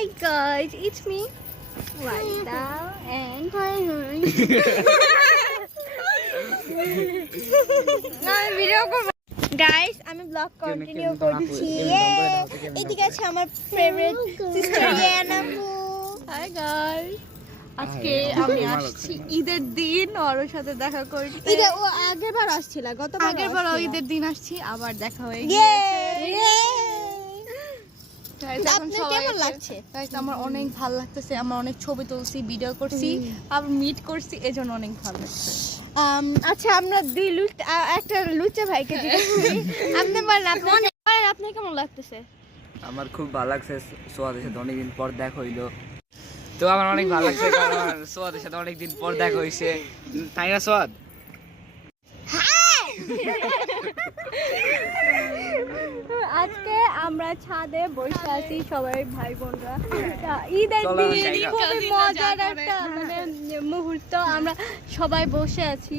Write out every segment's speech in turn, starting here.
Hi guys, it's me, Warda, and guys, আমি blog continue করছি। এদিকে আছে আমার ফেভারিট সিস্টার ইয়ানাপু। হাই গাইস, আজকে আমি আসছি ঈদের দিন ওর সাথে দেখা করতে। ঈদে ও আগেরবার আসছিল, আগেরবার ঈদের দিন আসছি, আবার দেখা হয়ে গেছে। আপনার কেমন লাগছে? গাইস আমার অনেক ভালো লাগতেছে, আমার অনেক ছবি তুলছি, ভিডিও করছি, আবার মিট করছি, এজন্য অনেক ভালো লাগছে। আচ্ছা আমরা দুই একটা লুচা ভাইকে জিজ্ঞেস করি। আপনি বলেন আপনার কেমন লাগতেছে? আমার খুব ভালো লাগছে, সোয়াদের সাথে অনেকদিন পর দেখা হইলো, তো আমার অনেক ভালো লাগছে কারণ সোয়াদের সাথে অনেকদিন পর দেখা হইছে, তাই না সোয়াদ? আজকে আমরা ছাদে বসে আছি সবাই ভাই বোনরা। ঈদের দিন খুবই মজার একটা মানে মুহূর্ত, আমরা সবাই বসে আছি।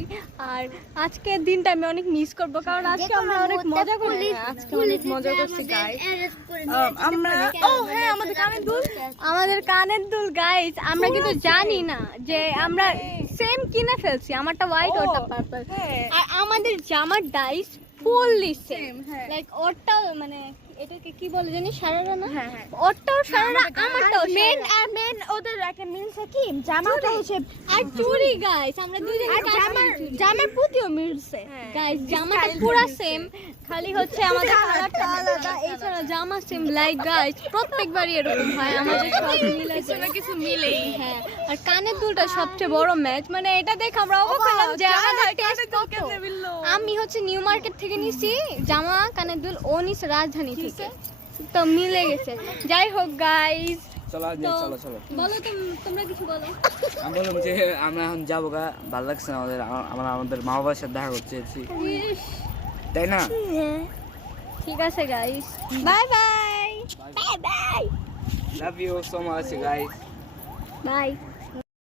আর আজকের দিনটা আমি অনেক মিস করব, কারণ আজকে আমরা অনেক মজা করি, আজকে অনেক মজা করছি গাইস। আমরা হ্যাঁ আমাদের কানের দুল গাইস, আমরা কিন্তু জানি না যে আমরা সেম কিনে ফেলছি, আমারটা হোয়াইট ওটা পার্পল। আর আমাদের জামার ডাইস ফুললি সেম, লাইক ওরটাও মানে এটাকে কি বলে জানি সারারা না, ওরটাও সারারা, আমারটাও মেন ওদের একটা মিলছে কি জামাটা হচ্ছে আর চুড়ি গাইস, আমরা দুইজন জামার পুঁতিও মিলছে গাইস, জামাটা পুরো সেম, খালি হচ্ছে আমাদের কালারটা আলাদা, এছাড়া জামা সেম। লাইক গাইস প্রত্যেকবারই এরকম হয়, আমাদের সব মিলে কিছু মিলেই। হ্যাঁ, আর কানের দুলটা সবচেয়ে বড় ম্যাচ, মানে এটা দেখে আমরা অবাক হলাম যে আমাদের টেস্ট কত। আমি হচ্ছে নিউ মার্কেট থেকে নিছি জামা কানের দুল, ও নিছে রাজধানী থেকে, তো মিলে গেছে। যাই হোক গাইস, চলো চলো বলো তোমরা কিছু বলো। আমি বললাম যে আমরা এখন যাবো গা, ভালো লাগছে না আমাদের মা বাবার সাথে দেখা করতে এসেছি, তাই না? ঠিক আছে guys, bye bye bye bye, love you so much guys, by.